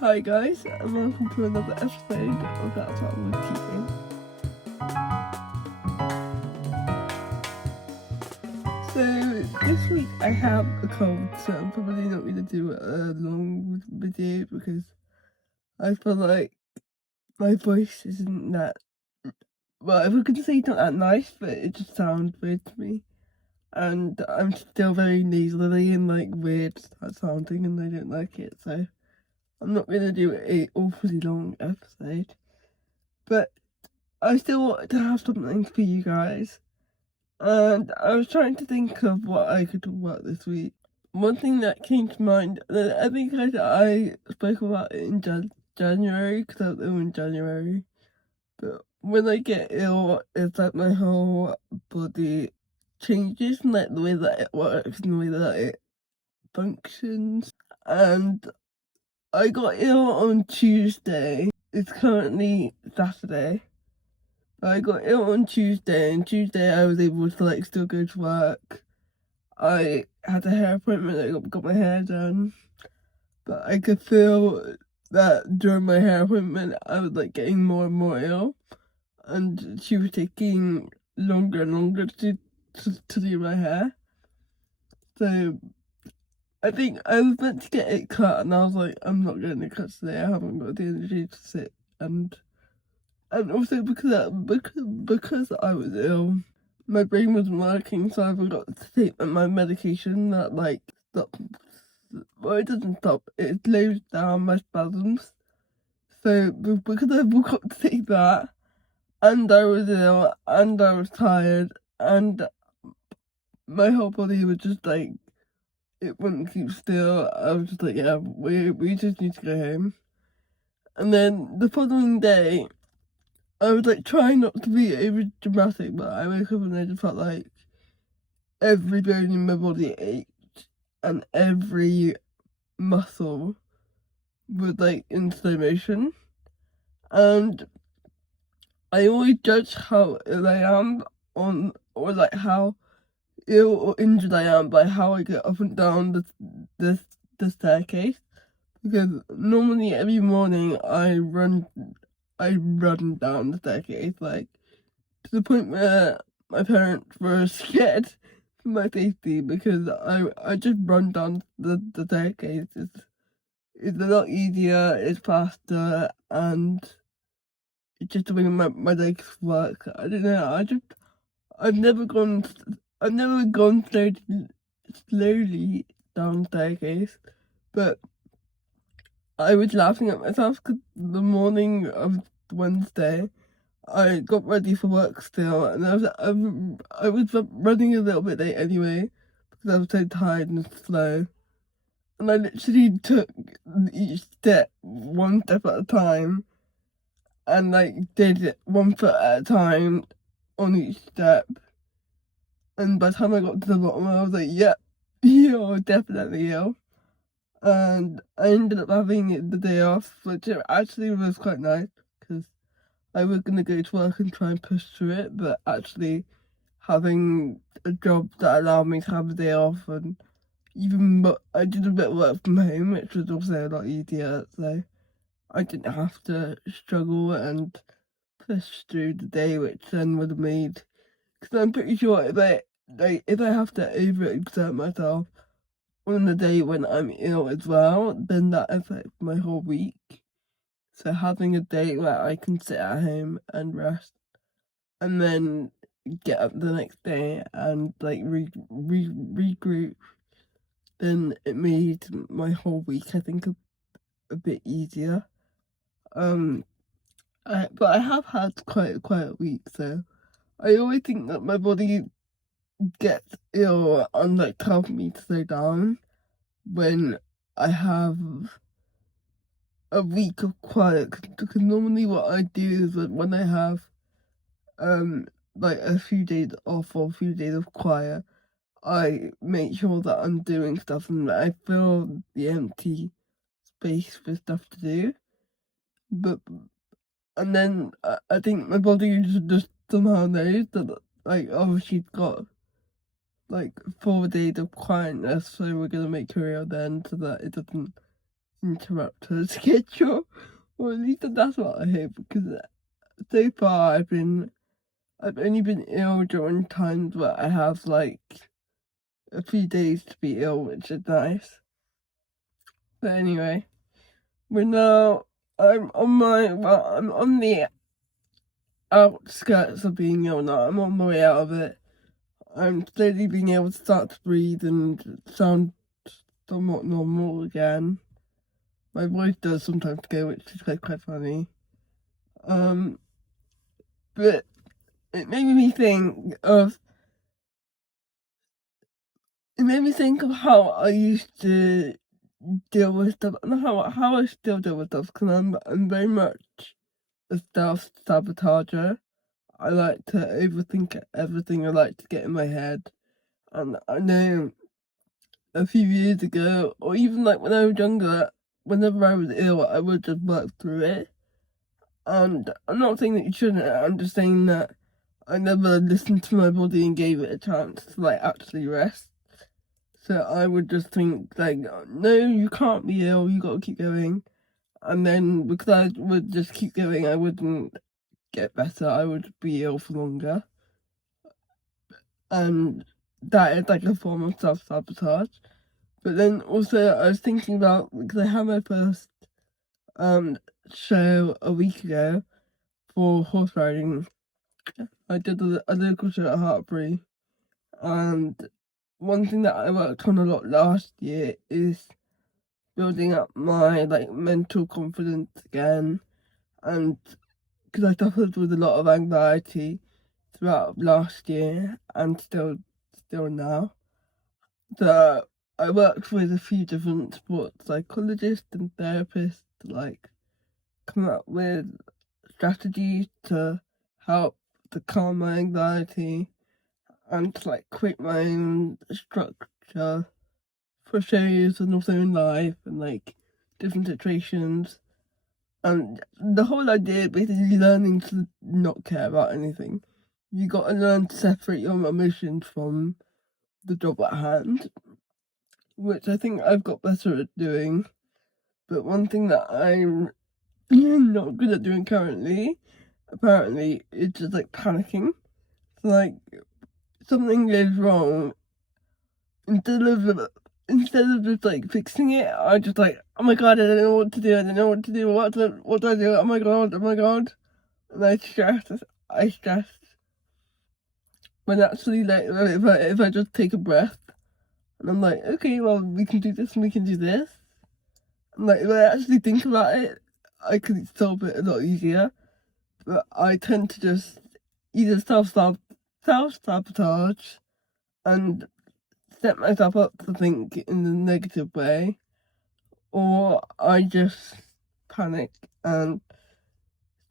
Hi guys, and welcome to another episode of That's What We're Teaching. So this week I have a cold, so I'm probably not going to do a long video because I feel like my voice isn't that, well, I was going to say not that nice, but it just sounds weird to me. And I'm still very nasally and like weird at sounding, and I don't like it, so I'm not going to do a awfully long episode. But I still wanted to have something for you guys. And I was trying to think of what I could talk about this week. One thing that came to mind, I think I spoke about it in January, because I was ill in January. But when I get ill, it's like my whole body changes, and like the way that it works and the way that it functions. And I got ill on Tuesday. It's currently Saturday. I got ill on Tuesday, and Tuesday I was able to like still go to work. I had a hair appointment, I got my hair done, but I could feel that during my hair appointment I was like getting more and more ill, and she was taking longer and longer to do my hair. So I think I was meant to get it cut, and I was like, I'm not getting it cut today, I haven't got the energy to sit, and also because I was ill, my brain wasn't working, so I forgot to take my medication that like stops. Well, it doesn't stop. It slows down my spasms. So because I forgot to take that, and I was ill, and I was tired, and my whole body was just like it wouldn't keep still. I was just like, yeah, we just need to go home. And then the following day, I was like trying not to be over dramatic, but I woke up and I just felt like every bone in my body ached and every muscle was like in slow motion. And I always judge how ill I am or like how ill or injured I am by how I get up and down the staircase. Because normally every morning I run down the staircase, like to the point where my parents were scared for my safety, because I just run down the staircase. It's a lot easier, it's faster, and it's just the way my legs work. I don't know, I've never gone slowly down the staircase, but I was laughing at myself because the morning of Wednesday, I got ready for work still, and I was running a little bit late anyway because I was so tired and slow. And I literally took each step one step at a time, and like did it 1 foot at a time on each step. And by the time I got to the bottom, I was like, "Yep, you're definitely ill." And I ended up having the day off, which actually was quite nice because I was gonna go to work and try and push through it, but actually having a job that allowed me to have a day off, and I did a bit of work from home, which was also a lot easier, so I didn't have to struggle and push through the day, which then would have made, because I'm pretty sure if I have to overexert myself on the day when I'm ill as well, then that affects my whole week. So having a day where I can sit at home and rest, and then get up the next day and like regroup, then it made my whole week, I think, a bit easier. But I have had quite a quiet week, so I always think that my body gets ill and like tells me to slow down when I have a week of quiet. Because normally what I do is that when I have like a few days off or a few days of quiet, I make sure that I'm doing stuff and that I fill the empty space with stuff to do. And then I think my body just somehow knows that, like, oh, she's got like 4 days of quietness, so we're gonna make her ill then, so that it doesn't interrupt her schedule. Or at least that's what I hope, because so far I've only been ill during times where I have like a few days to be ill, which is nice. But anyway, I'm on the outskirts of being ill now. I'm on my way out of it. I'm slowly being able to start to breathe and sound somewhat normal again. My voice does sometimes go, which is quite funny. But it made me think of how I used to deal with stuff and how I still deal with stuff, because I'm very much a self-sabotager. I like to overthink everything. I like to get in my head. And I know a few years ago, or even like when I was younger, whenever I was ill, I would just work through it. And I'm not saying that you shouldn't, I'm just saying that I never listened to my body and gave it a chance to like actually rest. So I would just think like, no, you can't be ill, you gotta keep going. And then because I would just keep going, I wouldn't get better, I would be ill for longer. And that is like a form of self-sabotage. But then also I was thinking about, because I had my first show a week ago for horse riding. I did a local show at Hartbury, and one thing that I worked on a lot last year is building up my like mental confidence again, and because I suffered with a lot of anxiety throughout last year and still now. So I worked with a few different sports psychologists and therapists to like come up with strategies to help to calm my anxiety and to like create my own structure for shows and also in life and like different situations. And the whole idea is basically learning to not care about anything. You got to learn to separate your emotions from the job at hand, which I think I've got better at doing. But one thing that I'm not good at doing currently, apparently, is just like panicking. So, like, something goes wrong, instead of just like fixing it, I just like, oh my god, I don't know what to do. What do I do? Oh my god. And I stress. When actually, like, if I just take a breath, and I'm like, okay, well, we can do this and we can do this. And like, if I actually think about it, I could solve it a lot easier. But I tend to just either self-sabotage and set myself up to think in a negative way, or I just panic and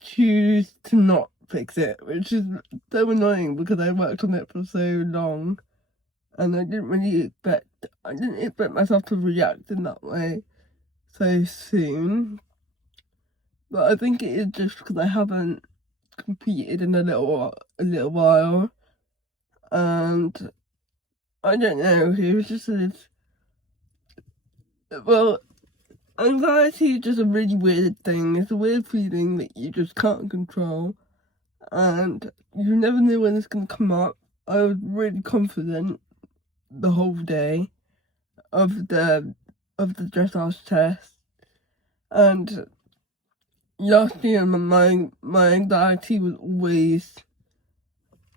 choose to not fix it, which is so annoying because I worked on it for so long, and I didn't expect myself to react in that way so soon. But I think it is just because I haven't competed in a little while, and I don't know. It was just well, anxiety is just a really weird thing. It's a weird feeling that you just can't control, and you never know when it's gonna come up. I was really confident the whole day of the dressage test, and last year my anxiety was always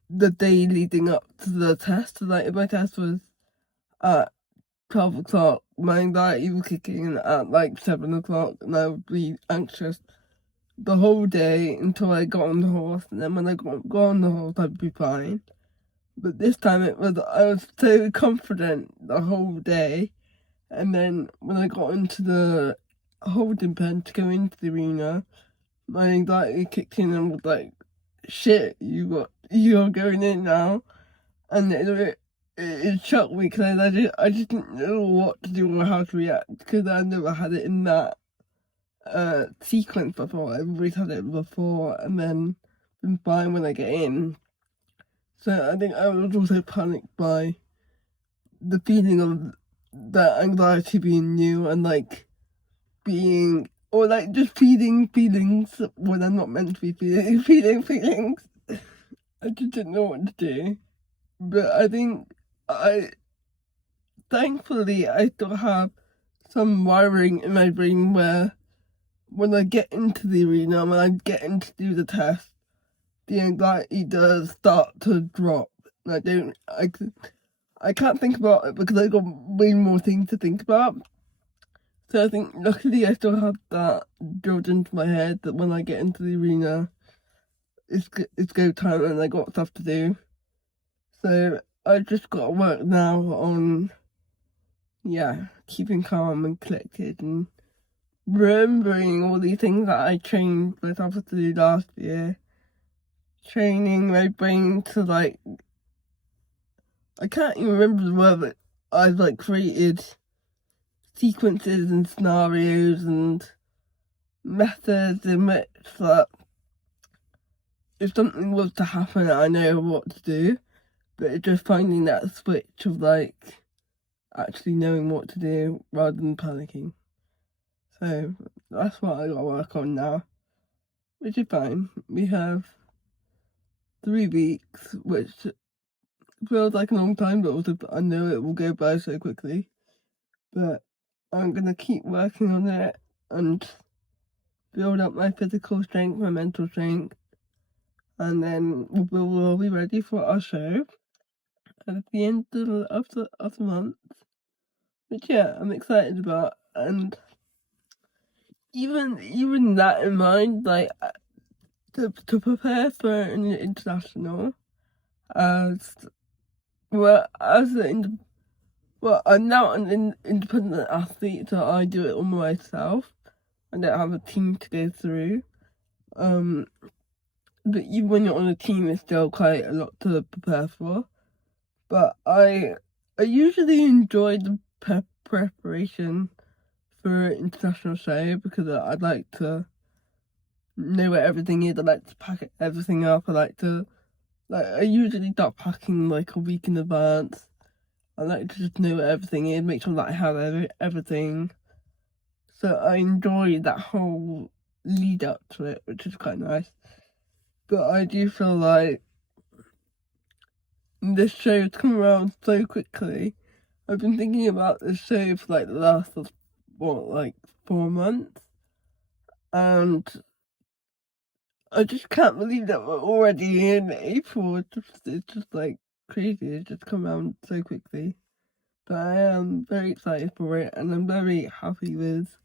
the day leading up to the test. So, like, if my test was at 12 o'clock, my anxiety was kicking in at like 7 o'clock, and I would be anxious the whole day until I got on the horse, and then when I got on the horse, I'd be fine. But this time I was so confident the whole day, and then when I got into the holding pen to go into the arena, my anxiety kicked in and was like, shit, you're going in now. And it shocked me because I just didn't know what to do or how to react, because I never had it in that sequence before. I've always had it before and then been fine when I get in. So I think I was also panicked by the feeling of that anxiety being new, and like being, or like just feeling feelings when I'm not meant to be feeling feelings. I just didn't know what to do. But I think thankfully I still have some wiring in my brain where when I get into the arena, when I get in to do the test, the anxiety does start to drop. And I can't think about it because I got way more things to think about. So I think luckily I still have that drilled into my head that when I get into the arena, it's go time and I got stuff to do. So I just got to work now on, keeping calm and collected and remembering all these things that I trained myself to do last year. Training my brain to like, I can't even remember the word, but I've like created sequences and scenarios and methods in which that if something was to happen, I know what to do. But it's just finding that switch of like actually knowing what to do rather than panicking. So that's what I gotta work on now, which is fine. We have 3 weeks, which feels like a long time, but also I know it will go by so quickly. But I'm gonna keep working on it and build up my physical strength, my mental strength, and then we'll be ready for our show at the end of the month. Which I'm excited about, and even that in mind, like to prepare for an international, as I'm now an independent athlete, so I do it all myself. I don't have a team to go through. But even when you're on a team, it's still quite a lot to prepare for. But I usually enjoy the preparation for an international show because I'd like to know where everything is. I like to pack everything up. I usually start packing like a week in advance. I like to just know where everything is, make sure that I have everything. So I enjoy that whole lead up to it, which is quite nice. But I do feel like this show's come around so quickly. I've been thinking about this show for like the last 4 months, and I just can't believe that we're already in April. It's just like crazy. It's just come around so quickly. But I am very excited for it, and I'm very happy with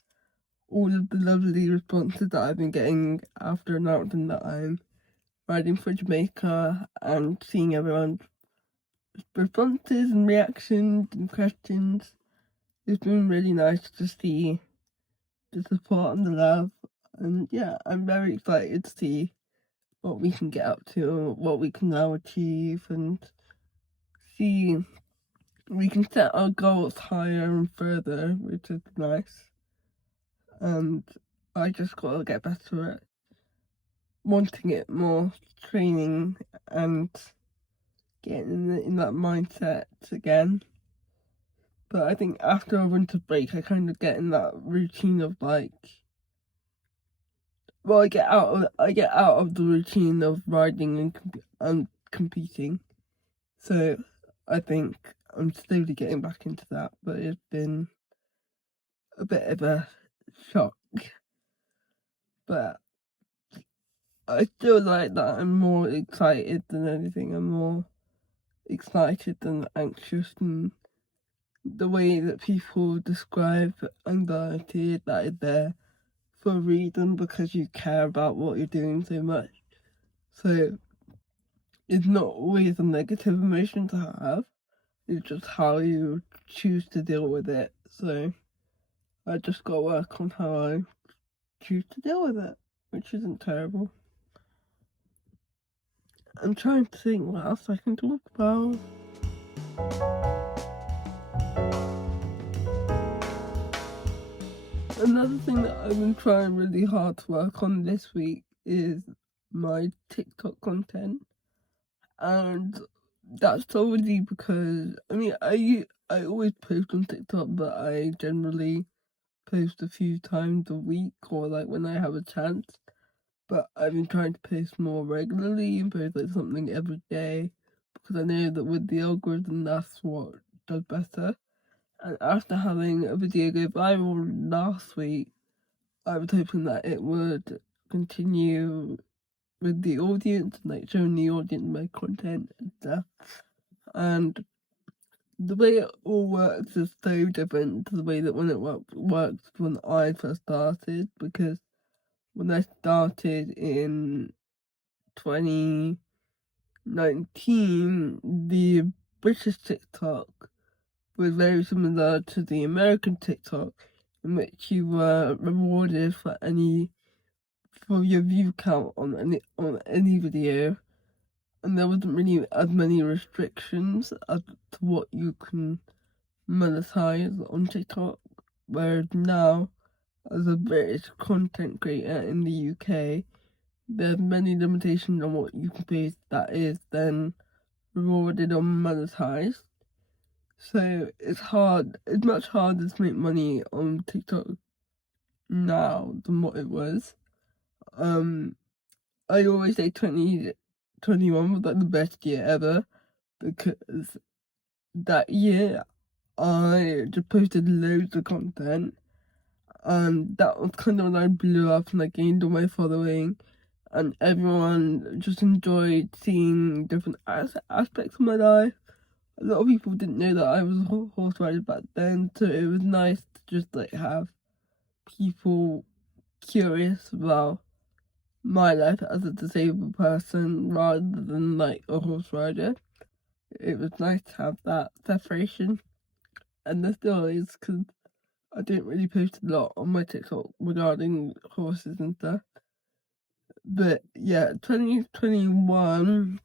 all of the lovely responses that I've been getting after announcing that I'm riding for Jamaica and seeing everyone's responses and reactions and questions. It's been really nice to see the support and the love. And I'm very excited to see what we can get up to, what we can now achieve, and see we can set our goals higher and further, which is nice. And I just gotta get better at wanting it more, training and getting in that mindset again. But I think after a winter break, I kind of get in that routine of like, I get out of the routine of riding and competing. So I think I'm slowly getting back into that, but it's been a bit of a shock. But I still like that I'm more excited than anything. I'm more excited than anxious, and the way that people describe anxiety, that is there for a reason because you care about what you're doing so much. So it's not always a negative emotion to have. It's just how you choose to deal with it. So I just got to work on how I choose to deal with it, which isn't terrible. I'm trying to think what else I can talk about. Another thing that I've been trying really hard to work on this week is my TikTok content. And that's solely because, I always post on TikTok, but I generally post a few times a week or like when I have a chance. But I've been trying to post more regularly and post like something every day because I know that with the algorithm that's what does better. And after having a video go viral last week, I was hoping that it would continue with the audience, like showing the audience my content and stuff. And the way it all works is so different to the way that when it works when I first started, because when I started in 2019, the British TikTok was very similar to the American TikTok, in which you were rewarded for your view count on any video, and there wasn't really as many restrictions as to what you can monetize on TikTok. Whereas now, as a British content creator in the UK, there's many limitations on what you can post that is then rewarded or monetized. So it's much harder to make money on TikTok now than what it was. I always say 2021 was like the best year ever, because that year I just posted loads of content, and that was kind of when I blew up and I gained all my following, and everyone just enjoyed seeing different aspects of my life. A lot of people didn't know that I was a horse rider back then, so it was nice to just like have people curious about my life as a disabled person rather than like a horse rider. It was nice to have that separation, and there still is, because I don't really post a lot on my TikTok regarding horses and stuff. But yeah, 2021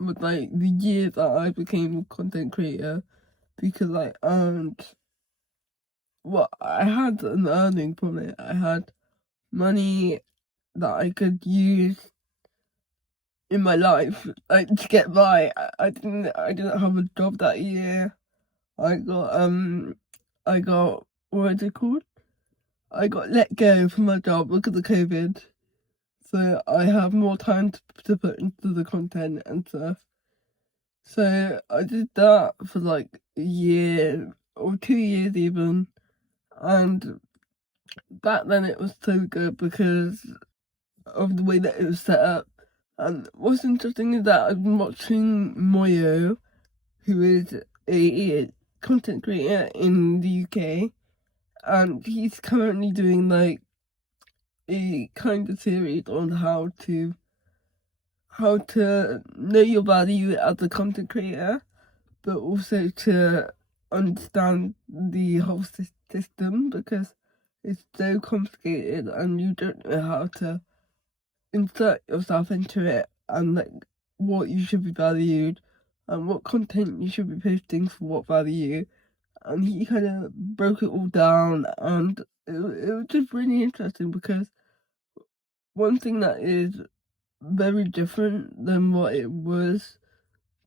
was like the year that I became a content creator, because I earned, well, I had an earning from it. I had money that I could use in my life, like, to get by. I didn't have a job that year. I got what is it called? I got let go from my job because of COVID, so I have more time to put into the content and stuff. So I did that for like a year or 2 years even, and back then it was so good because of the way that it was set up. And what's interesting is that I've been watching Moyo, who is a content creator in the UK, and he's currently doing like a kind of series on how to know your value as a content creator, but also to understand the whole system, because it's so complicated and you don't know how to insert yourself into it, and like what you should be valued and what content you should be posting for what value. And he kind of broke it all down, and it was just really interesting, because one thing that is very different than what it was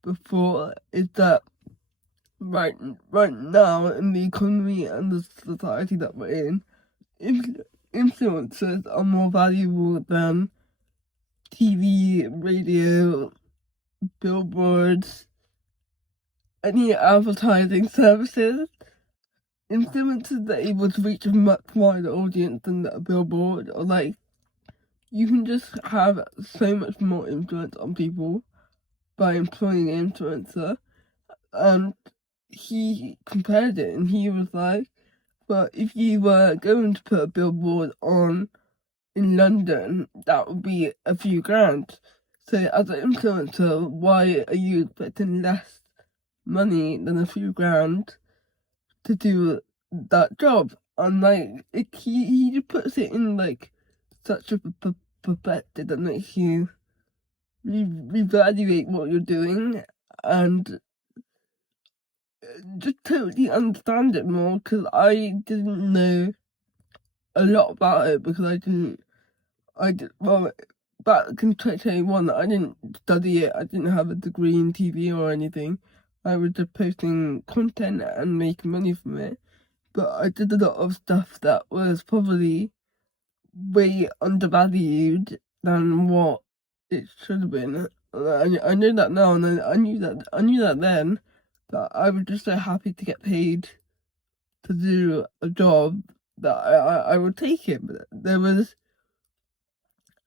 before is that right now in the economy and the society that we're in, influencers are more valuable than TV, radio, billboards, any advertising services. Influencers are able to reach a much wider audience than a billboard, or like, you can just have so much more influence on people by employing an influencer. And he compared it, and he was like, but if you were going to put a billboard on in London, that would be a few grand. So as an influencer, why are you expecting less money than a few grand to do that job? And like, he just puts it in like such a perspective that makes you reevaluate what you're doing and just totally understand it more, because I didn't know a lot about it, because well, back in 2021, I didn't study it. I didn't have a degree in TV or anything. I was just posting content and making money from it. but I did a lot of stuff that was probably way undervalued than what it should have been. I know that now, and I knew that then, that I was just so happy to get paid to do a job that I would take it. But there was,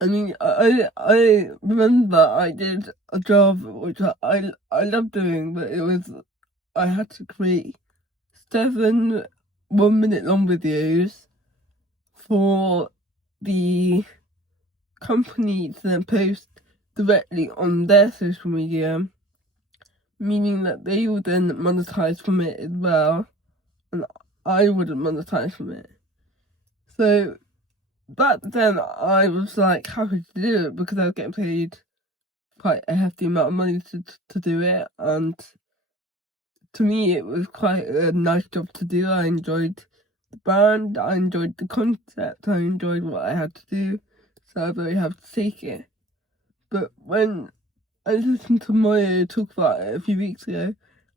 I mean, I remember I did a job which I loved doing, but it was, I had to create 7 1-minute long videos for the company to then post directly on their social media, meaning that they would then monetize from it as well, and I wouldn't monetize from it. So back then I was like happy to do it because I was getting paid quite a hefty amount of money to do it, and to me it was quite a nice job to do. I enjoyed the band, I enjoyed the concept, I enjoyed what I had to do, so I was very happy to take it. But when I listened to Moyo talk about it a few weeks ago,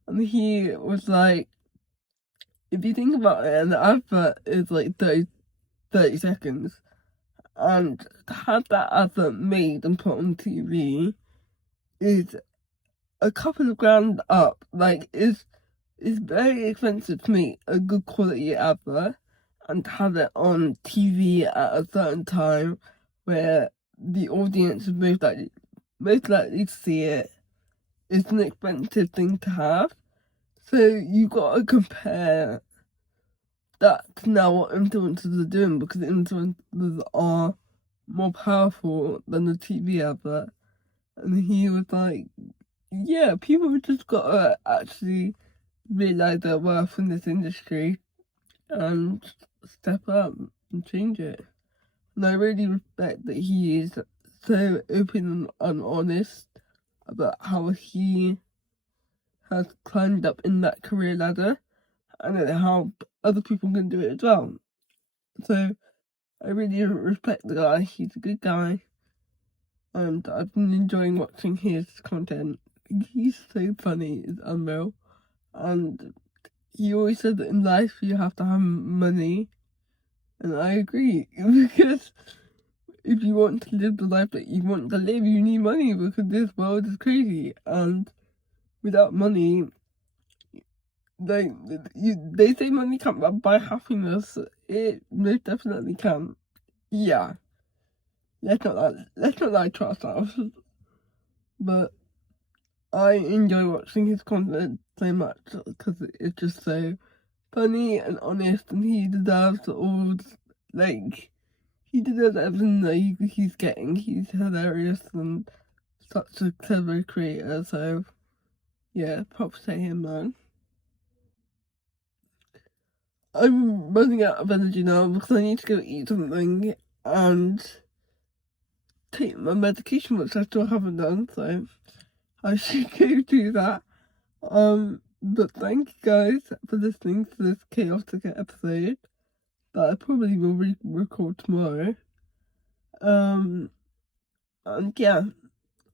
and he was like, if you think about it, an advert is like 30 seconds, and to have that advert made and put on TV is a couple of grand up. Like, it's very expensive to make a good quality advert and to have it on TV at a certain time where the audience is most likely to see it. It's an expensive thing to have. So you gotta compare that to now what influencers are doing, because influencers are more powerful than the TV advert. And he was like, yeah, people have just gotta actually realise their worth in this industry and step up and change it. And I really respect that he is so open and honest about how he has climbed up in that career ladder and how other people can do it as well. So I really respect the guy. He's a good guy, and I've been enjoying watching his content. He's so funny, it's unreal. And he always said that in life you have to have money, and I agree, because if you want to live the life that you want to live, you need money, because this world is crazy, and without money, they say money can't buy happiness. It most definitely can. Yeah, let's not lie to ourselves. But I enjoy watching his content so much because it's just so funny and honest, and he deserves he deserves everything that he's getting. He's hilarious and such a clever creator. So yeah, props to him, man. I'm running out of energy now because I need to go eat something and take my medication, which I still haven't done, so I should go do that. But thank you guys for listening to this chaotic episode that I probably will record tomorrow. And yeah,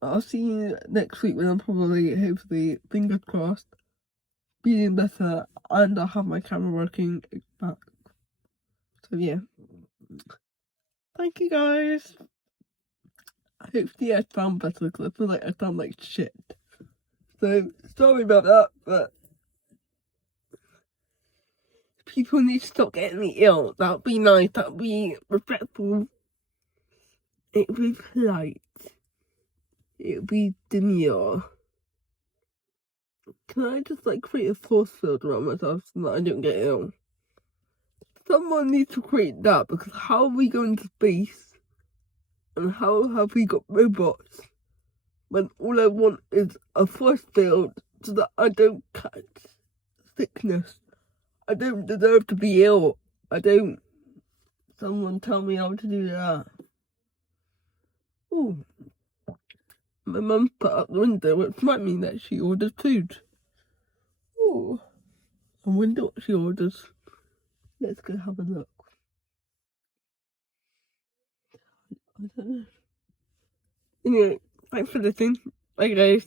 I'll see you next week when I'm probably, hopefully, fingers crossed, feeling better, and I'll have my camera working back. So yeah, thank you guys. Hopefully I sound better, because I feel like I sound like shit. So sorry about that, but people need to stop getting me ill. That would be nice, that would be respectful, it would be polite, it would be demure. Can I just create a force field around myself so that I don't get ill? Someone needs to create that, because how are we going to space and how have we got robots when all I want is a force field so that I don't catch sickness? I don't deserve to be ill. I don't. Someone tell me how to do that. Ooh. My mum put up the window, which might mean that she orders food. Ooh. I wonder what she orders. Let's go have a look. I don't know. Anyway, thanks for listening. Bye guys.